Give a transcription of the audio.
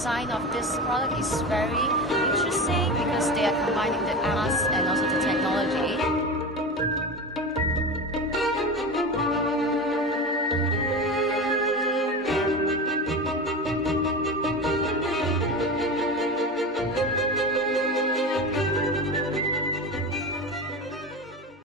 design of this product is very interesting because they are combining the arts and also the